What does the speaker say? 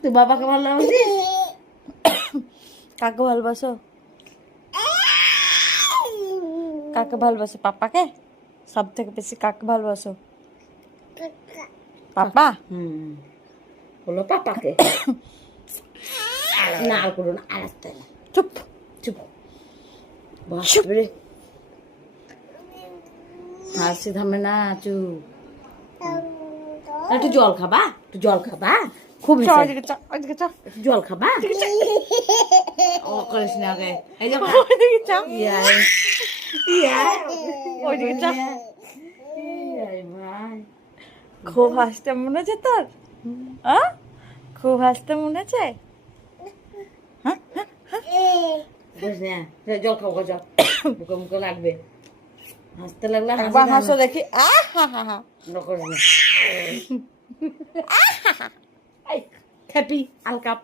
তুই বাবাকে ভালোবাসিস? কাকে ভালোবাসো? কাকে ভালোবাসো? পাপাকে? সব থেকে বেশি কাকে ভালোবাসো? পাপা? বলো পাপাকে। না আর করো না, আর আসতে না। চুপ চুপ। বাপরে, হাসি থামে না। চুপ। একটু জল খাবা? একটু জল খাবা? খুব চ ওইদিকে চ, ওইদিকে চ, একটু জল খাবা? ও করিস না আগে। এই যে ওইদিকে চ, ওইদিকে ওইদিকে চ। ভাই খুব হাসতে মনে আছে তোর? খুব হাসতে মনে আছে? করিস না, জল খাবো, জল মুখে মুখে লাগবে। হাসতে লাগলে একবার হাসো দেখি। করিস না। খেপি আলকাপ।